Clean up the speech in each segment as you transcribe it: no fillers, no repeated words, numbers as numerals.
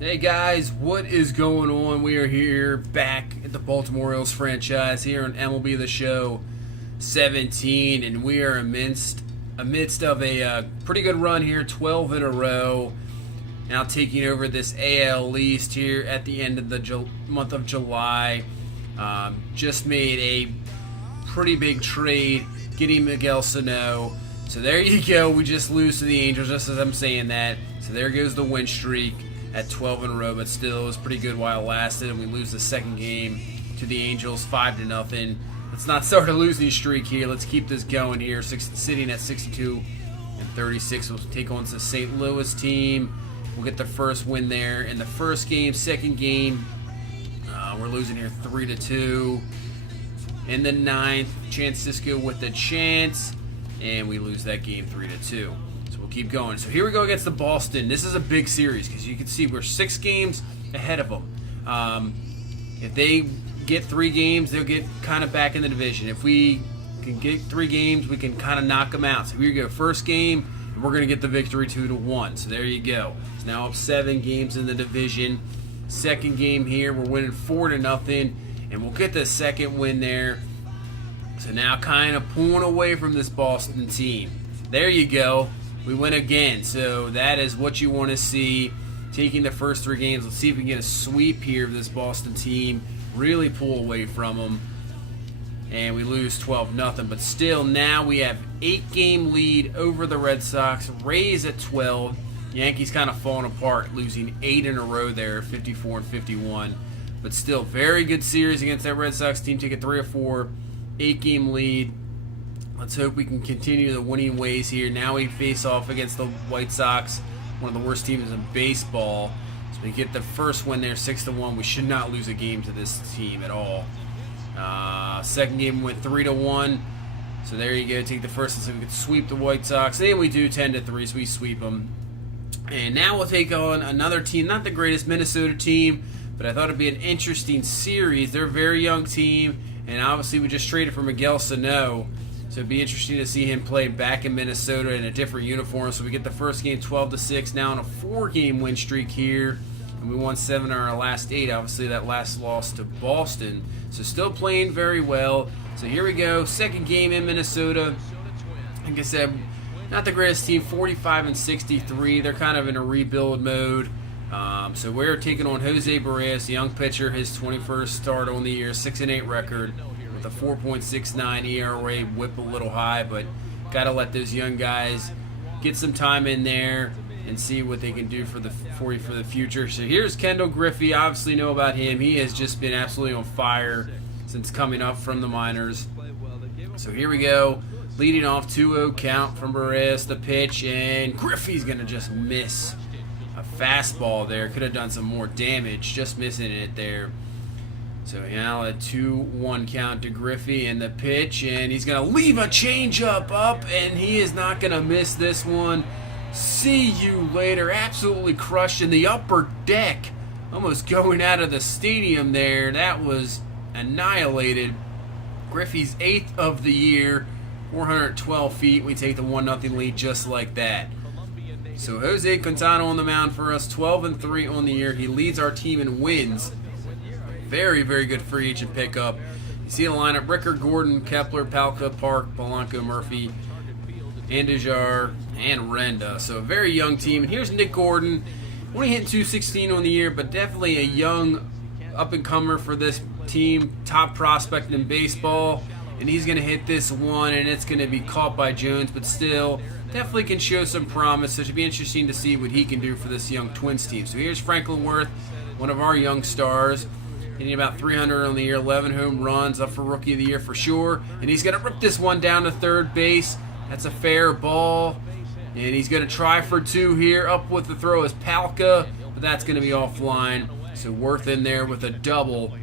Hey guys, what is going on? We are here back at the Baltimore Orioles franchise here on MLB The Show 17, and we are amidst of a pretty good run here, 12 in a row. Now taking over this AL East here at the end of the month of July. Just made a pretty big trade, getting Miguel Sano. So there you go. We just lose to the Angels, just as I'm saying that. So there goes the win streak at 12 in a row, but still it was pretty good while it lasted, and we lose the second game to the Angels 5-0. Let's not start a losing streak here. Let's keep this going here. Sitting at 62-36. We'll take on the St. Louis team. We'll get the first win there in the first game. Second game, we're losing here 3-2. In the ninth, Francisco with the chance, and we lose that game 3-2. We'll keep going. So here we go against the Boston. This is a big series because you can see we're 6 games ahead of them. If they get 3 games, they'll get kind of back in the division. If we can get 3 games, we can kind of knock them out. So here we go. First game, and we're going to get the victory 2-1. So there you go. It's now up 7 games in the division. Second game here, we're winning 4-0, and we'll get the second win there. So now kind of pulling away from this Boston team. There you go. We win again, so that is what you want to see. Taking the first 3 games, let's see if we can get a sweep here of this Boston team. Really pull away from them, and we lose 12-0. But still, now we have 8-game lead over the Red Sox. Rays at 12. Yankees kind of falling apart, losing 8 in a row there, 54-51. But still, very good series against that Red Sox team. Take a 3-4, 8-game lead. Let's hope we can continue the winning ways here. Now we face off against the White Sox, one of the worst teams in baseball. So we get the first win there, 6-1. We should not lose a game to this team at all. Second game went 3-1. So there you go. Take the first one so we can sweep the White Sox. And we do 10-3, so we sweep them. And now we'll take on another team, not the greatest Minnesota team, but I thought it'd be an interesting series. They're a very young team, and obviously we just traded for Miguel Sano. So it'd be interesting to see him play back in Minnesota in a different uniform. So we get the first game 12-6, now on a 4-game win streak here. And we won 7 of our last 8. Obviously that last loss to Boston. So still playing very well. So here we go. Second game in Minnesota. Like I said, not the greatest team, 45-63. They're kind of in a rebuild mode. So we're taking on Jose Barrios, a young pitcher, his 21st start on the year, 6-8 record. The 4.69 ERA, whip a little high, but got to let those young guys get some time in there and see what they can do for you for the future. So here's Kendall Griffey. Obviously know about him. He has just been absolutely on fire since coming up from the minors. So here we go. Leading off 2-0 count from Barrios, the pitch, and Griffey's going to just miss a fastball there. Could have done some more damage, just missing it there. So now a 2-1 count to Griffey and the pitch, and he's going to leave a changeup up, and he is not going to miss this one. See you later. Absolutely crushed in the upper deck. Almost going out of the stadium there. That was annihilated. Griffey's 8th of the year, 412 feet. We take the 1-0 lead just like that. So Jose Quintana on the mound for us, 12-3 on the year. He leads our team in wins. Very, very good free agent pickup. You see the lineup: Rickard, Gordon, Kepler, Palka, Park, Polanco, Murphy, Andujar, and Renda. So a very young team. And here's Nick Gordon. Only hitting 216 on the year, but definitely a young up-and-comer for this team. Top prospect in baseball. And he's going to hit this one, and it's going to be caught by Jones, but still definitely can show some promise. So it should be interesting to see what he can do for this young Twins team. So here's Franklin Worth, one of our young stars. Hitting about 300 on the year, 11 home runs, up for Rookie of the Year for sure. And he's going to rip this one down to third base. That's a fair ball. And he's going to try for 2 here. Up with the throw is Palka, but that's going to be offline. So Worth in there with a double.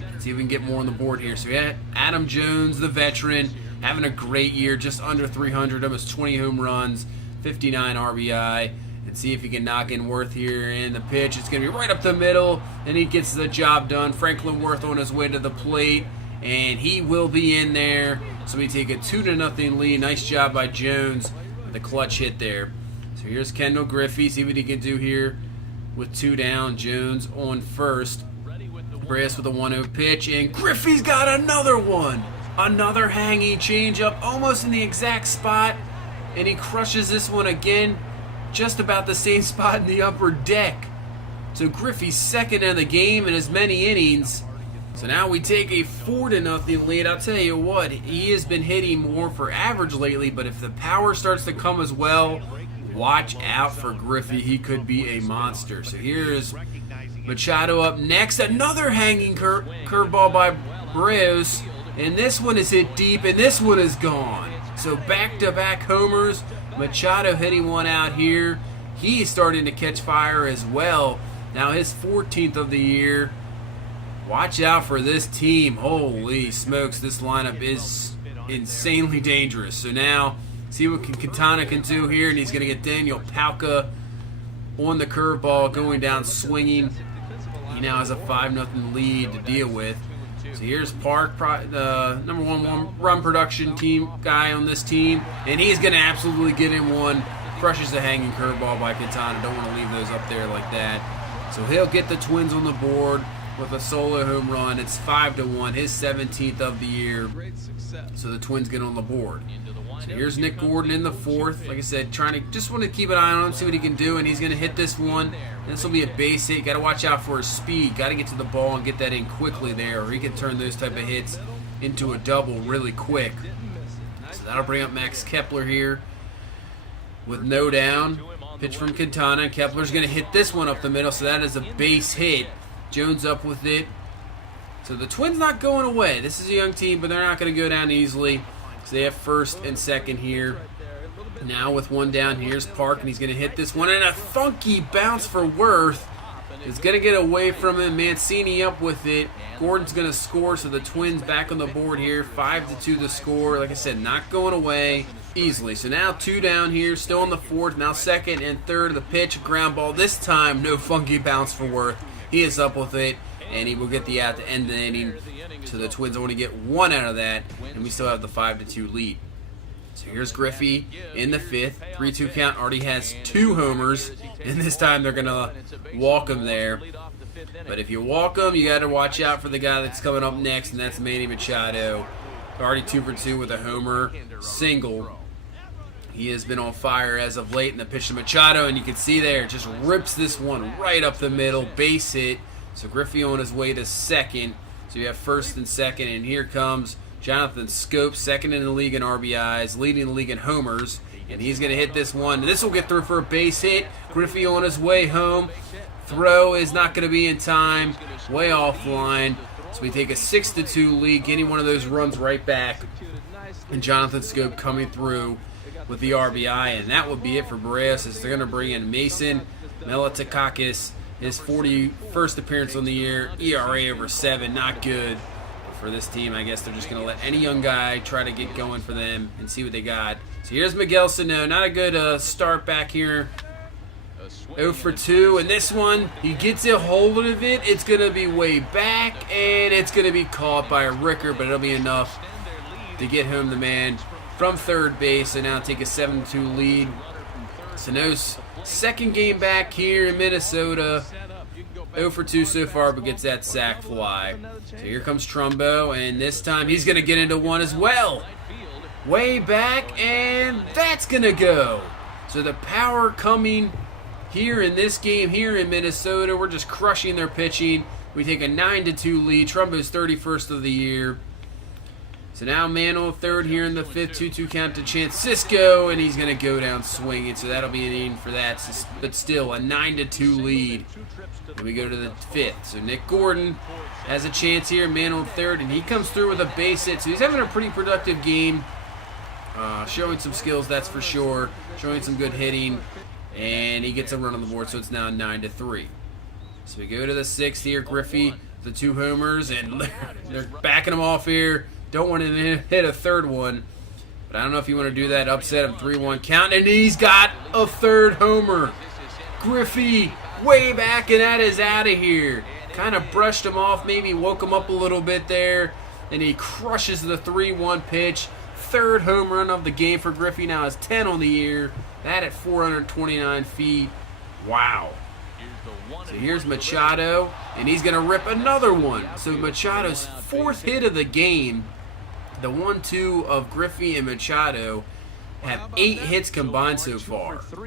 Let's see if we can get more on the board here. So we had Adam Jones, the veteran, having a great year, just under 300, almost 20 home runs, 59 RBI. And see if he can knock in Worth here in the pitch. It's going to be right up the middle, and he gets the job done. Franklin Worth on his way to the plate, and he will be in there. So we take a 2-0 lead. Nice job by Jones with a clutch hit there. So here's Kendall Griffey. See what he can do here with 2 down. Jones on first. Brass with a 1-0 pitch, and Griffey's got another one. Another hanging changeup, almost in the exact spot, and he crushes this one again, just about the same spot in the upper deck. So Griffey's second in the game in as many innings. So now we take a 4-0 lead. I'll tell you what, he has been hitting more for average lately, but if the power starts to come as well, watch out for Griffey. He could be a monster. So here's Machado up next. Another hanging curveball by Braos, and this one is hit deep, and this one is gone. So back-to-back homers. Machado hitting one out here. He's starting to catch fire as well. Now his 14th of the year. Watch out for this team. Holy smokes, this lineup is insanely dangerous. So now, see what Quintana can do here, and he's going to get Daniel Palka on the curveball, going down swinging. He now has a 5-0 lead to deal with. So here's Park, the number one run production team guy on this team, and he's going to absolutely get in one. Crushes the hanging curveball by Quintana. Don't want to leave those up there like that. So he'll get the Twins on the board with a solo home run. It's 5-1, his 17th of the year. So the Twins get on the board. So here's Nick Gordon in the 4th. Like I said, just want to keep an eye on him, see what he can do, and he's going to hit this one. This will be a base hit. Got to watch out for his speed. Got to get to the ball and get that in quickly there, or he can turn those type of hits into a double really quick. So that'll bring up Max Kepler here with no down. Pitch from Quintana. Kepler's going to hit this one up the middle, so that is a base hit. Jones up with it. So the Twins not going away. This is a young team, but they're not going to go down easily. So they have first and second here. Now with one down, here's Park, and he's going to hit this one. And a funky bounce for Worth. It's going to get away from him. Mancini up with it. Gordon's going to score, so the Twins back on the board here. 5-2 the score. Like I said, not going away easily. So now 2 down here, still in the 4th. Now second and third of the pitch. Ground ball. This time, no funky bounce for Worth. He is up with it, and he will get the out to end the inning. So the Twins only get 1 out of that, and we still have the 5-2 lead. So here's Griffey in the 5th. 3-2 count, already has 2 homers, and this time they're going to walk him there. But if you walk him, you got to watch out for the guy that's coming up next, and that's Manny Machado. Already 2 for 2 with a homer single. He has been on fire as of late in the pitch to Machado, and you can see there, just rips this one right up the middle, base hit. So Griffey on his way to second. So you have first and second, and here comes Jonathan Scope, second in the league in RBIs, leading the league in homers, and he's going to hit this one. This will get through for a base hit. Griffey on his way home. Throw is not going to be in time, way offline. So we take a 6-2 lead, getting one of those runs right back, and Jonathan Scope coming through with the RBI, and that would be it for Barrios, as they're going to bring in Mason Melitakakis, his 41st appearance on the year, ERA over 7, not good for this team. I guess they're just going to let any young guy try to get going for them and see what they got. So here's Miguel Sano, not a good start back here. 0 for 2, and this one, he gets a hold of it. It's going to be way back, and it's going to be caught by a Ricker, but it'll be enough to get home the man from third base, and now take a 7-2 lead. Sano's second game back here in Minnesota. 0 for 2 so far, but gets that sac fly. So here comes Trumbo, and this time he's going to get into one as well. Way back, and that's going to go. So the power coming here in this game here in Minnesota. We're just crushing their pitching. We take a 9-2 lead. Trumbo's 31st of the year. So now man on third here in the 5th, 2-2 count to Chance Sisco, and he's going to go down swinging, so that'll be an inning for that. But still, a 9-2 lead. And we go to the 5th. So Nick Gordon has a chance here, man on third, and he comes through with a base hit. So he's having a pretty productive game, showing some skills, that's for sure, showing some good hitting, and he gets a run on the board, so it's now 9-3. So we go to the 6th here, Griffey, the 2 homers, and they're backing him off here. Don't want to hit a third one, but I don't know if you want to do that. Upset him, 3-1 count, and he's got a third homer. Griffey way back, and that is out of here. Kind of brushed him off, maybe woke him up a little bit there, and he crushes the 3-1 pitch. Third home run of the game for Griffey. Now has 10 on the year. That at 429 feet. Wow. So here's Machado, and he's going to rip another one. So Machado's 4th hit of the game. The 1-2 of Griffey and Machado have 8 hits combined so far. So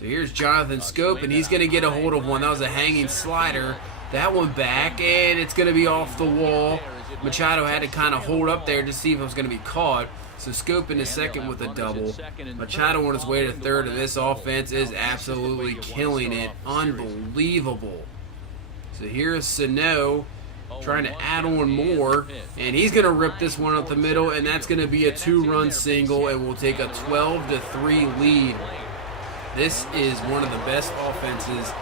here's Jonathan Scope, and he's going to get a hold of one. That was a hanging slider. That one back, and it's going to be off the wall. Machado had to kind of hold up there to see if it was going to be caught. So Scope in his second with a double. Machado on his way to third, and this offense is absolutely killing it. Unbelievable. So here's Sano trying to add on more, and he's going to rip this one up the middle, and that's going to be a 2-run single, and we'll take a 12-3 lead. This is one of the best offenses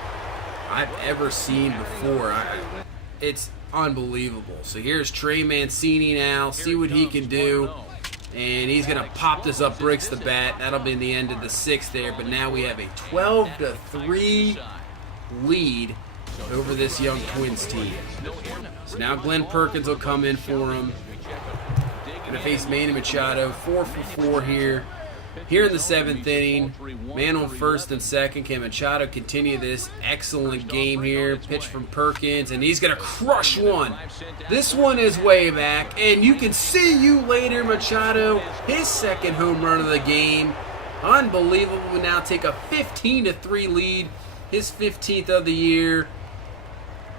I've ever seen before. It's unbelievable. So here's Trey Mancini now. See what he can do. And he's going to pop this up, breaks the bat. That'll be the end of the 6th there. But now we have a 12-3 lead over this young Twins team. So now Glenn Perkins will come in for him. Going to face Manny Machado. 4 for 4 here. Here in the 7th inning, man on first and second. Can Machado continue this excellent game here? Pitch from Perkins, and he's going to crush one. This one is way back, and you can see you later, Machado. His 2nd home run of the game. Unbelievable. We now take a 15-3 lead. His 15th of the year.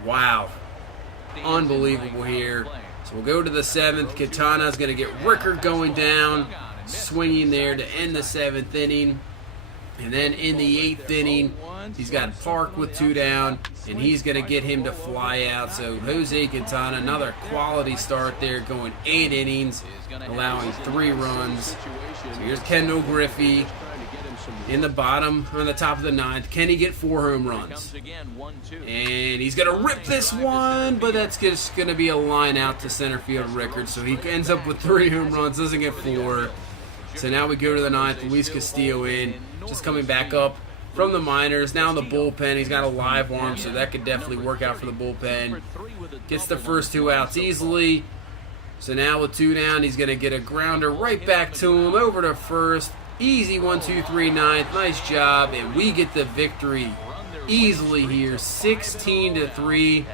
Wow. Unbelievable here. So we'll go to the 7th. Katana's going to get Rickard going down. Swinging there to end the 7th inning. And then in the 8th inning, he's got Park with 2 down, and he's going to get him to fly out. So Jose Quintana, another quality start there, going 8 innings, allowing 3 runs. So here's Kendall Griffey in the bottom, on the top of the 9th. Can he get 4 home runs? And he's going to rip this one, but that's just going to be a line out to center field Rickard. So he ends up with 3 home runs, doesn't get 4. So now we go to the 9th. Luis Castillo in, just coming back up from the minors. Now in the bullpen, he's got a live arm, so that could definitely work out for the bullpen. Gets the first 2 outs easily. So now with 2 down, he's going to get a grounder right back to him, over to first. Easy 1-2-3 9th. Nice job, and we get the victory easily here, 16-3.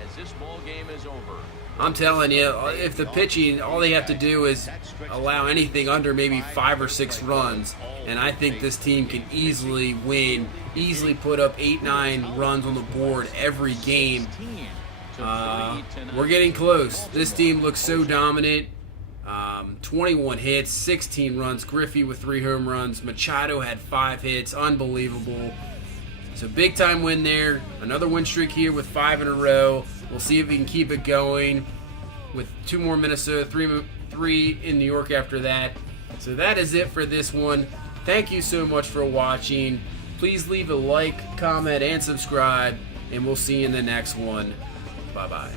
I'm telling you, if the pitching, all they have to do is allow anything under maybe 5 or 6 runs, and I think this team can easily win, easily put up 8-9 runs on the board every game. We're getting close. This team looks so dominant. 21 hits, 16 runs. Griffey with 3 home runs. Machado had 5 hits. Unbelievable. So big time win there. Another win streak here with 5 in a row. We'll see if we can keep it going with 2 more Minnesota, 3 in New York after that. So that is it for this one. Thank you so much for watching. Please leave a like, comment, and subscribe, and we'll see you in the next one. Bye-bye.